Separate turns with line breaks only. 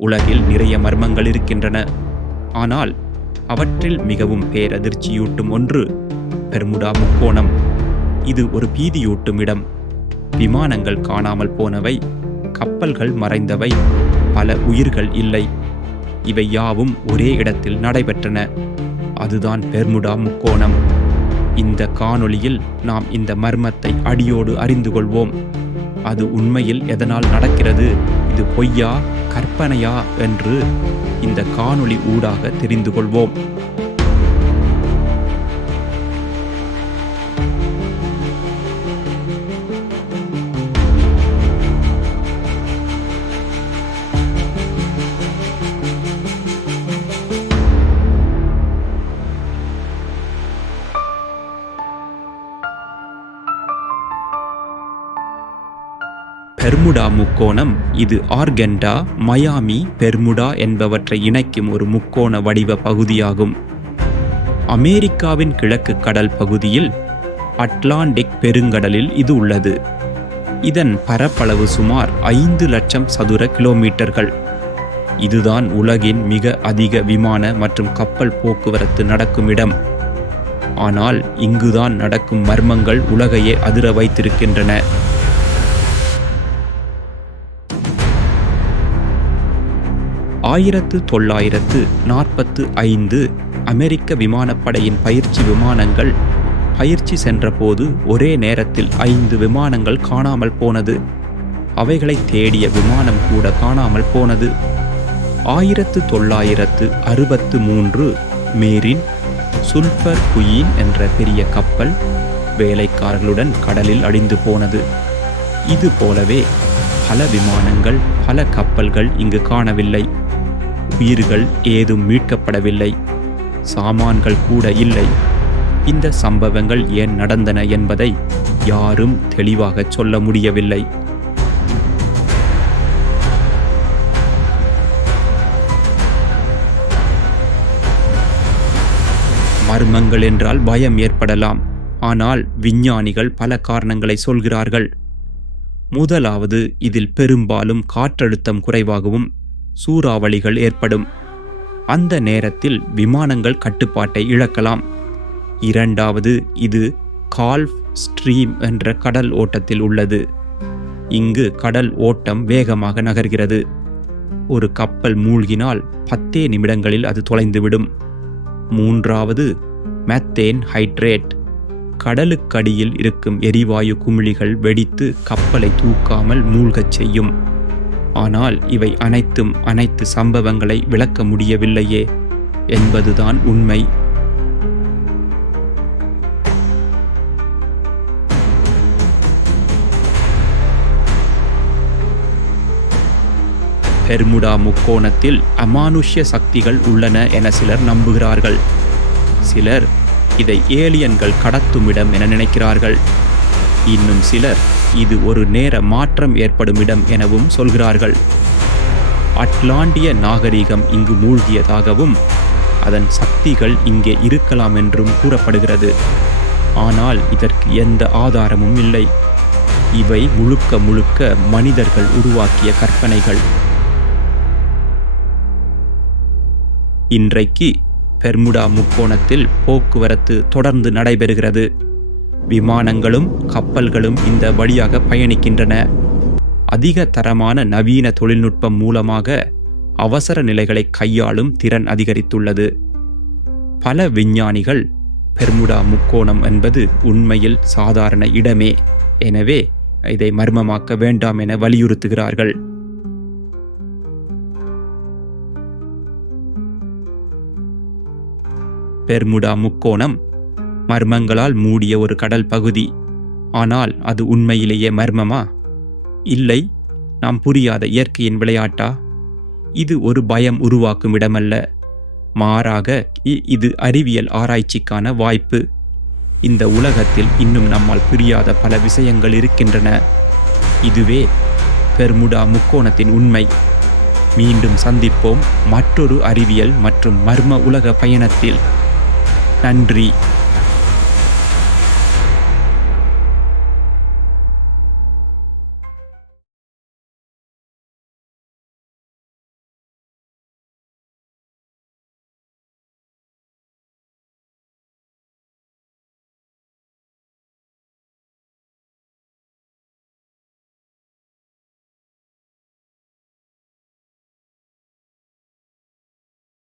உலகில் நிறைய மர்மங்கள் இருக்கின்றன. ஆனால் அவற்றில் மிகவும் பேரதிர்ச்சியூட்டும் ஒன்று பெர்முடா முக்கோணம். இது ஒரு பீதியூட்டும் இடம். விமானங்கள் காணாமல் போனவை கப்பல்கள் மறைந்தவை பல உயிர்கள் இல்லை. இவை யாவும் ஒரே இடத்தில் நடைபெற்றன. அதுதான் பெர்முடா முக்கோணம். இந்த காணொளியில் நாம் இந்த மர்மத்தை அடியோடு அறிந்து கொள்வோம். அது உண்மையில் எதனால் நடக்கிறது? இது பொய்யா கற்பனையா என்று இந்த காணொளி ஊடாக தெரிந்து கொள்வோம் பெர்முடா முக்கோணம். இது ஆர்கெண்டா மயாமி பெர்முடா என்பவற்றை இணைக்கும் ஒரு முக்கோண வடிவ பகுதியாகும். அமெரிக்காவின் கிழக்கு கடல் பகுதியில் அட்லாண்டிக் பெருங்கடலில் இது உள்ளது. இதன் பரப்பளவு சுமார் ஐந்து லட்சம் சதுர கிலோமீட்டர்கள். இதுதான் உலகின் மிக அதிக விமான மற்றும் கப்பல் போக்குவரத்து நடக்கும் இடம். ஆனால் இங்குதான் நடக்கும் மர்மங்கள் உலகையே அதிர வைத்திருக்கின்றன. ஆயிரத்து தொள்ளாயிரத்து நாற்பத்து ஐந்து அமெரிக்க விமானப்படையின் பயிற்சி விமானங்கள் பயிற்சி சென்றபோது ஒரே நேரத்தில் ஐந்து விமானங்கள் காணாமல் போனது. அவைகளை தேடிய விமானம் கூட காணாமல் போனது. ஆயிரத்து தொள்ளாயிரத்து அறுபத்து மூன்று மேரின் சுல்பர் குயின் என்ற பெரிய கப்பல் வேலைக்காரர்களுடன் கடலில் அடிந்து போனது. இது போலவே பல விமானங்கள் பல கப்பல்கள் இங்கு காணவில்லை. உயிர்கள் ஏதும் மீட்கப்படவில்லை. சாமான்கள் கூட இல்லை. இந்த சம்பவங்கள் ஏன் நடந்தன என்பதை யாரும் தெளிவாக சொல்ல முடியவில்லை. மர்மங்கள் என்றால் பயம் ஏற்படலாம். ஆனால் விஞ்ஞானிகள் பல காரணங்களை சொல்கிறார்கள். முதலாவது இதில் பெரும்பாலும் காற்றழுத்தம் குறைவாகவும் சூறாவளிகள் ஏற்படும். அந்த நேரத்தில் விமானங்கள் கட்டுப்பாட்டை இழக்கலாம். இரண்டாவது இது கால்ஃப் ஸ்ட்ரீம் என்ற கடல் ஓட்டத்தில் உள்ளது. இங்கு கடல் ஓட்டம் வேகமாக நகர்கிறது. ஒரு கப்பல் மூழ்கினால் பத்தே நிமிடங்களில் அது தொலைந்துவிடும். மூன்றாவது மெத்தேன் ஹைட்ரேட் கடலுக்கடியில் இருக்கும் எரிவாயு குமிழிகள் வெடித்து கப்பலை தூக்காமல் மூழ்கச் செய்யும். ஆனால் இவை அனைத்தும் அனைத்து சம்பவங்களை விளக்க முடியவில்லையே என்பதுதான் உண்மை. பெர்முடா முக்கோணத்தில் அமானுஷ்ய சக்திகள் உள்ளன என சிலர் நம்புகிறார்கள். சிலர் இதை ஏலியன்கள் கடத்தும் இடம் என நினைக்கிறார்கள். இன்னும் சிலர் இது ஒரு நேர மாற்றம் ஏற்படும் இடம் எனவும் சொல்கிறார்கள். அட்லாண்டிய நாகரிகம் இங்கு மூழ்கியதாகவும் அதன் சக்திகள் இங்கே இருக்கலாம் என்றும் கூறப்படுகிறது. ஆனால் இதற்கு எந்த ஆதாரமும் இல்லை. இவை முழுக்க முழுக்க மனிதர்கள் உருவாக்கிய கற்பனைகள். இன்றைக்கு பெர்முடா முக்கோணத்தில் போக்குவரத்து தொடர்ந்து நடைபெறுகிறது. விமானங்களும் கப்பல்களும் இந்த வழியாக பயணிக்கின்றன. அதிக தரமான நவீன தொழில்நுட்பம் மூலமாக அவசர நிலைகளை கையாளும் திறன் அதிகரித்துள்ளது. பல விஞ்ஞானிகள் பெர்முடா முக்கோணம் என்பது உண்மையில் சாதாரண இடமே. எனவே இதை மர்மமாக்க வேண்டாம் என வலியுறுத்துகிறார்கள். பெர்முடா முக்கோணம் மர்மங்களால் மூடிய ஒரு கடல் பகுதி. ஆனால் அது உண்மையிலேயே மர்மமா? இல்லை நாம் புரியாத இயற்கையின் விளையாட்டா? இது ஒரு பயம் உருவாக்கும் இடமல்ல. மாறாக இ- இது அறிவியல் ஆராய்ச்சிக்கான வாய்ப்பு. இந்த உலகத்தில் இன்னும் நம்மால் புரியாத பல விஷயங்கள் இருக்கின்றன. இதுவே பெர்முடா முக்கோணத்தின் உண்மை. மீண்டும் சந்திப்போம் மற்றொரு அறிவியல் மற்றும் மர்ம உலக பயணத்தில். நன்றி.